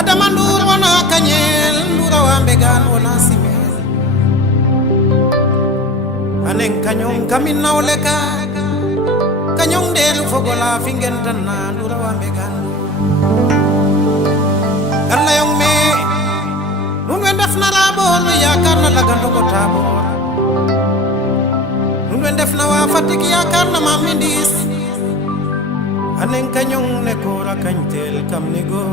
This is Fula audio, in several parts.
Adamandur wana kanyel ndura wambegan wana simel aneng kanyong kamin na oleka kanyong del fogola fingen tanna ndura wambegan alla yong me nun wendef na rabor yakar na lagando ko tabor nun wendef na wa fatik yakar na mamindis aneng kanyong ne kora kantel kam nego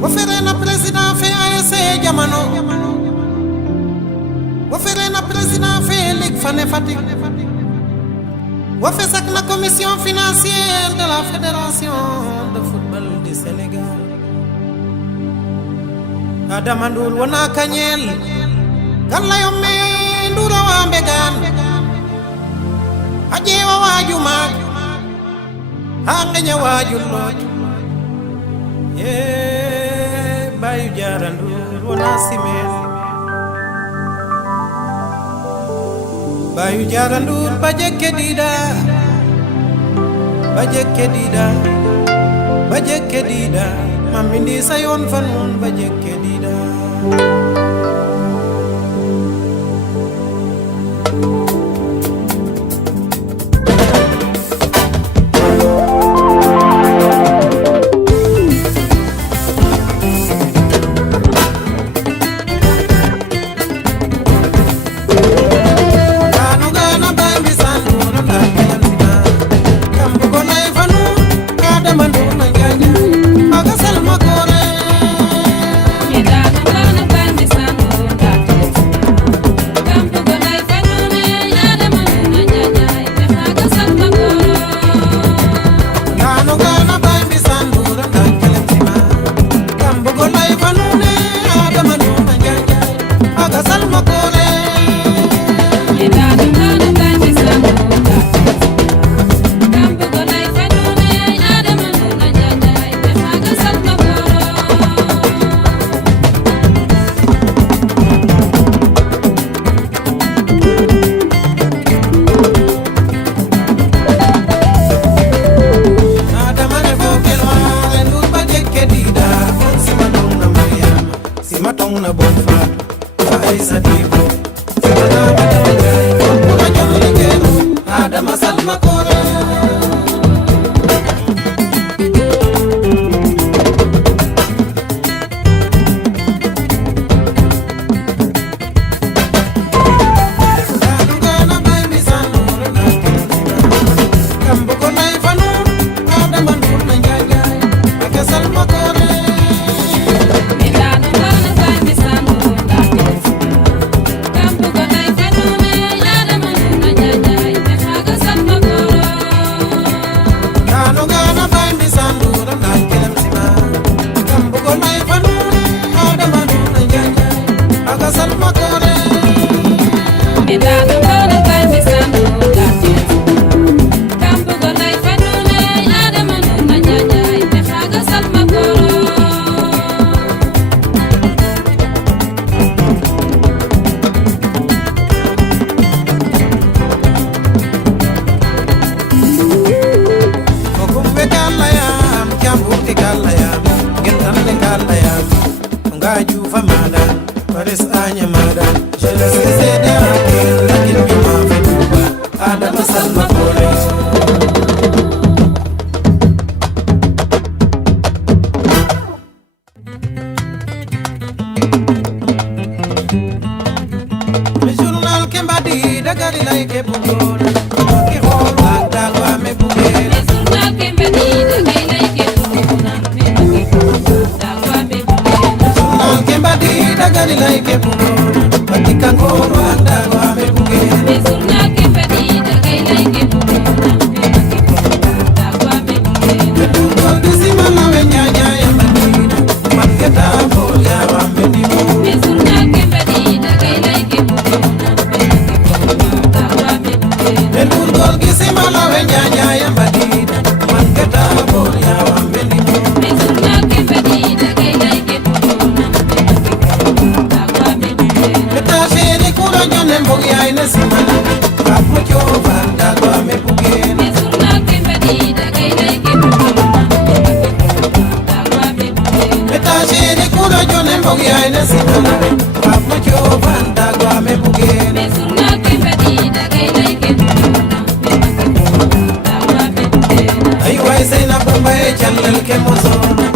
Waferena president fe ASC jamano Waferena president fe Ligue Fane Fatick Wafesak na commission financière de la fédération de football du Sénégal Adamandoul wana kanyel Galla yomme ndura wambegan Ajewa waju mag Hangenya waju lot Bayu Jarandoul wana simel Bayu Jarandoul baje kedida mamindi sayon fanun baje kedida Simana, kura jone mbog yaay ne sitana Pap ma coofan dago ame bugeen Mesurna kembali dagai dai kembuna memang kembuna dawa bentena ay way say na bumbaye callel ke mosona